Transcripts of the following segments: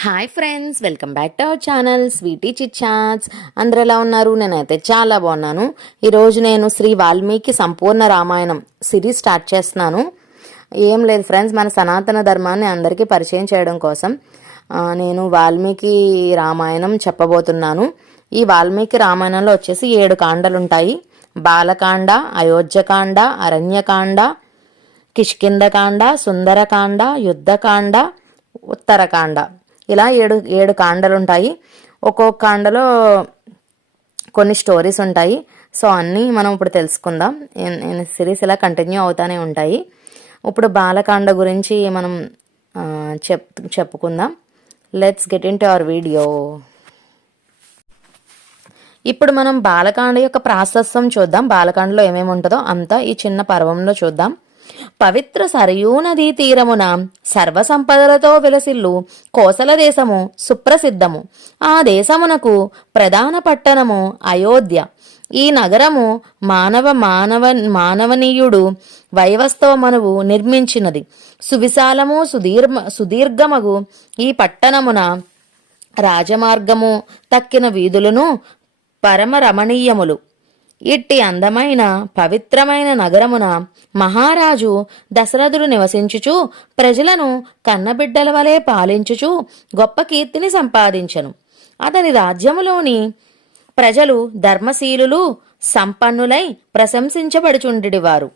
Hi friends welcome back to our channel Sweety Chitchats అందరు ఎలా ఉన్నారు? నేనైతే చాలా బాగున్నాను. ఈరోజు నేను శ్రీ వాల్మీకి సంపూర్ణ రామాయణం సిరీస్ స్టార్ట్ చేస్తున్నాను. ఏం లేదు ఫ్రెండ్స్ మన సనాతన ధర్మాన్ని అందరికీ పరిచయం చేయడం కోసం నేను వాల్మీకి రామాయణం చెప్పబోతున్నాను. ఈ వాల్మీకి రామాయణంలో వచ్చేసి ఏడు కాండలు ఉంటాయి. బాలకాండ అయోధ్యకాండ అరణ్యకాండ కిష్కిందకాండ సుందరకాండ యుద్ధకాండ ఉత్తరకాండ. ఇలా ఏడు ఏడు కాండలు ఉంటాయి ఒక్కొక్క కాండలో కొన్ని స్టోరీస్ ఉంటాయి. సో అన్నీ మనం ఇప్పుడు తెలుసుకుందాం. సిరీస్ ఇలా కంటిన్యూ అవుతానే ఉంటాయి. ఇప్పుడు బాలకాండ గురించి మనం చెప్ చెప్పుకుందాం. Let's get into our video ఇప్పుడు మనం బాలకాండ యొక్క ప్రాశస్తం చూద్దాం. బాలకాండలో ఏమేమి ఉంటుందో అంతా ఈ చిన్న పర్వంలో చూద్దాం. పవిత్ర సరయూ నదీ తీరమున సర్వసంపదలతో విలసిల్లు కోసల దేశము సుప్రసిద్ధము. ఆ దేశమునకు ప్రధాన పట్టణము అయోధ్య. ఈ నగరము మానవ మానవ మానవనీయుడు వైవస్తవమనువు నిర్మించినది. సువిశాలము సుదీర్మ సుదీర్ఘమగు ఈ పట్టణమున రాజమార్గము తక్కిన వీధులను పరమ రమణీయములు ఇట్టి అందమైన పవిత్రమైన నగరమున మహారాజు దశరథుడు నివసించుచు ప్రజలను కన్నబిడ్డల వలె పాలించుచు గొప్ప కీర్తిని సంపాదించను. అతని రాజ్యములోని ప్రజలు ధర్మశీలులు సంపన్నులై ప్రశంసించబడుచుండివారు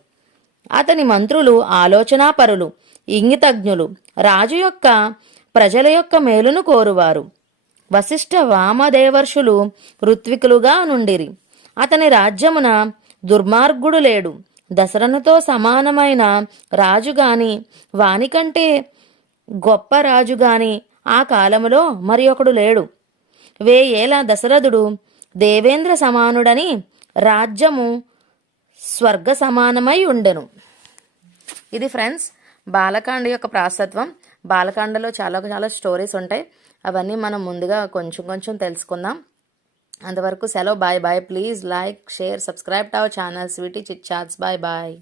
అతని మంత్రులు ఆలోచనాపరులు ఇంగితజ్ఞులు రాజు యొక్క ప్రజల యొక్క మేలును కోరువారు. వశిష్ఠ వామదేవర్షులు ఋత్వికులుగా నుండిరి. అతని రాజ్యమున దుర్మార్గుడు లేడు. దసరనుతో సమానమైన రాజు గాని వానికంటే గొప్ప రాజు గాని ఆ కాలములో మరి ఒకడు లేడు. వేయేల దశరథుడు దేవేంద్ర సమానుడని రాజ్యము స్వర్గ సమానమై ఉండెను. ఇది ఫ్రెండ్స్ బాలకాండ యొక్క ప్రాసత్వం. బాలకాండలో చాలా చాలా స్టోరీస్ ఉంటాయి. అవన్నీ మనం ముందుగా కొంచెం కొంచెం తెలుసుకుందాం. అంతవరకు సెలవు. Bye bye. Please like share subscribe to our channel. Sweety Chitchats. Bye bye.